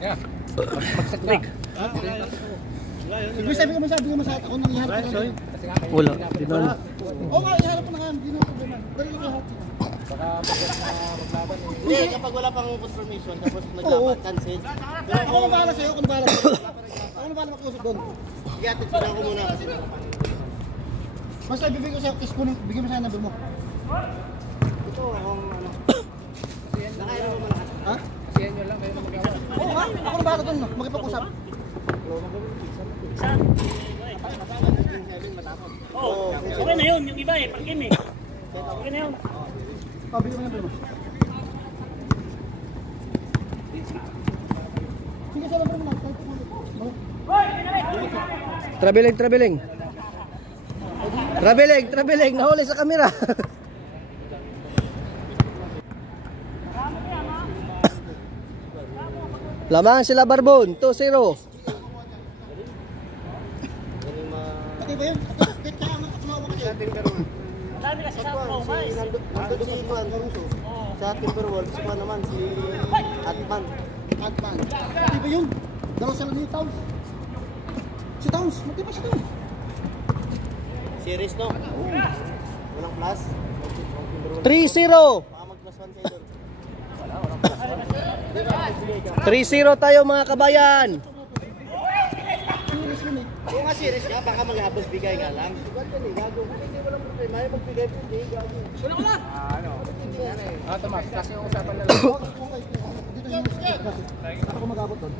Yeah. Pagsaklik. Sige, sabi ko masyado. Ako nang iharap ko lang. Wala. Di na. Oo nga, iharap ko na nga. Hindi na problema. Dali ko iharap. Baka maglaban. Hindi, kapag wala pang confirmation, tapos naglaban, cancel. Ako na bahala sa'yo, ako na bahala sa'yo. Ako na bahala makiusap doon. Sige, atid sila ako muna kasi basta ibibigay ko sa'yo, kiss ko nung, bigyan mo sa'yo number mo. ito akong ano. Nakailan mo malakas. Ha? Kasi yan yun lang kayo na magawa. Oo nga, ako na bahala doon, makipag-usap. Oh, okay na yun, yung iba eh, pag-game eh. Okay na yun. Bigyan mo number mo. Sige sa number mo lang. Traveling. Nahuli sa kamera. Lamang sila Barbon, 2-0. Pati ba yun? Kahit kaya nga, katunawa ko kasi. Dami kasi sa pro, guys. Nandun si Juan Caruso. Sa Timberwolves, si Juan naman, si Atman. Pati ba yun? Dalawa sila ni Towns. Si Towns, mati pa si Towns. Series no? Walang plus. 3-0. Baka mag-plus 1 kayo doon. 3-0 tayo mga kabayan. Oo nga, series nga, baka mag-habos bigay nga lang. Gago. Hindi walang problema. May magbigay po, hindi. Gago. Tomas, kasi yung usapan na lang. Dito yung ako mag-abot doon.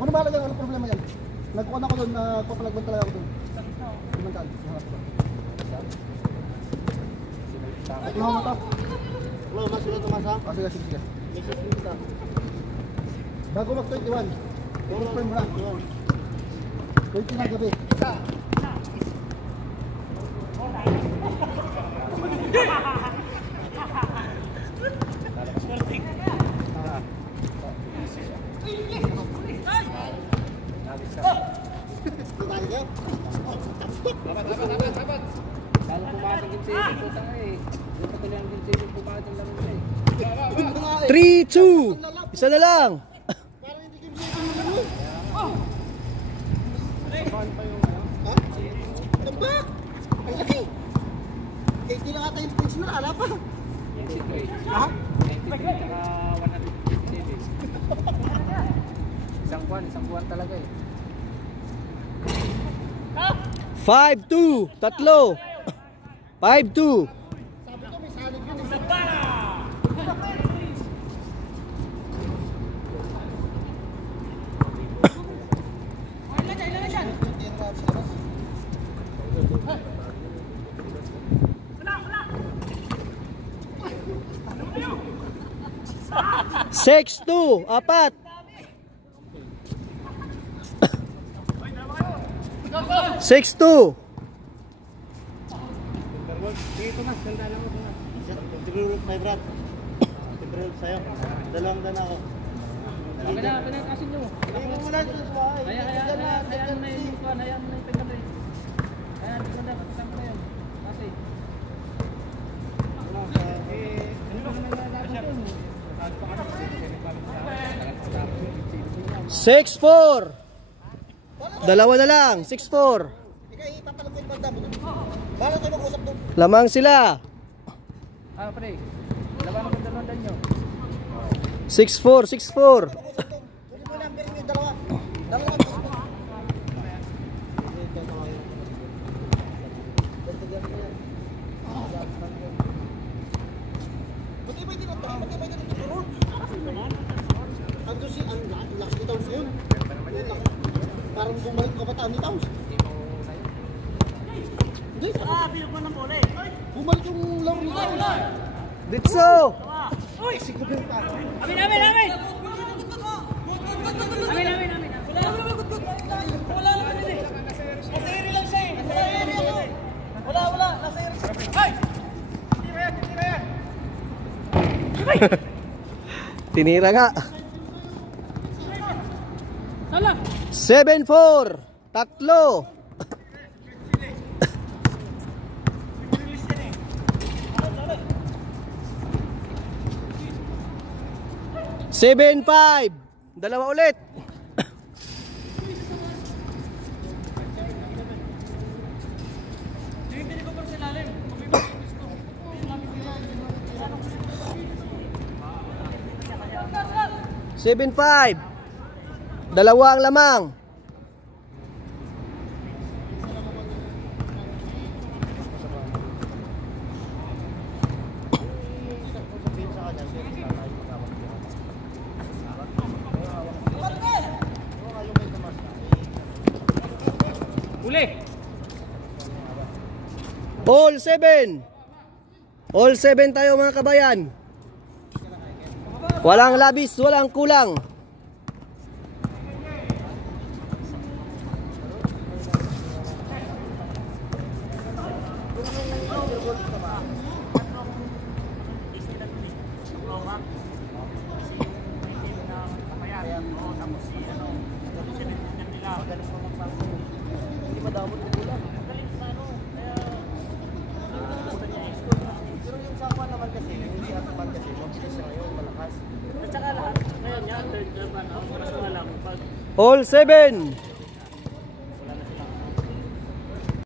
Ano ba lang ang problema yan? Nagkuhan ako doon, nagpapalagban talaga ako doon. Limantaan, harap ko. Nakakuha mo ito? Hello, mas sila tumasa. Sige. Message mo kita. Bago mag-21, confirm mo lang. 20 na gabi. Dapat. Kalau pumasok yung save po sa eh. Yung patuloy ang save po pa itong lamang eh. 3-2. Isa na lang. Parang hindi game save yung ha? Tambak! Ang laki! Eh, hindi na ata yung points na ala pa. Ha? Isang buwan talaga eh. 5-2. Tatlo. 5-2. Sabi ko may salig yun eh. Six, 2, 4. 6-2. Timberwolves sa'yo, Brad. Timberwolves sa'yo. Dalawang dana ako. Pinakasin nyo. Wala dyan sa bahay. Hayaan mo na yung pagkabay. Hayaan mo na kasama na yun. Kasi. Six, 4. Dalawa na lang. 6-4. Ikaw ipapalagay yung banda mo. Bahala tayo mag-usap doon. Lamang sila. Pre. Laban ang ganda nyo. 6-4. 6-4. Kunin mo lang, pero yung dalawa. Dalawa ang Facebook. Ba't iba hindi nagturo? Ando si, ang last ni Towns yun. Parang bumalik ka bataan ni Towns. Hindi. Bilog mo ng bola eh. Bumalik yung laro ni Towns. Ditso. Uy! Amin! Nasa iri lang siya eh. Wala. Nasa iri. Ay! Tinira nga. Sala! 7-4. Tatlo. 7-5. Dalawa ulit. Hindi ko pa sa lalim. 7-5. Dalawa ang lamang. Uli. All 7. All 7 tayo mga kabayan. Walang labis, walang kulang. Hindi madamot ng ulan. Pero yung sakwa naman kasi, hindi at naman kasi, mabilis siya ngayon, malakas. At saka lahat, ngayon yan, third naman, mas walang pag All 7.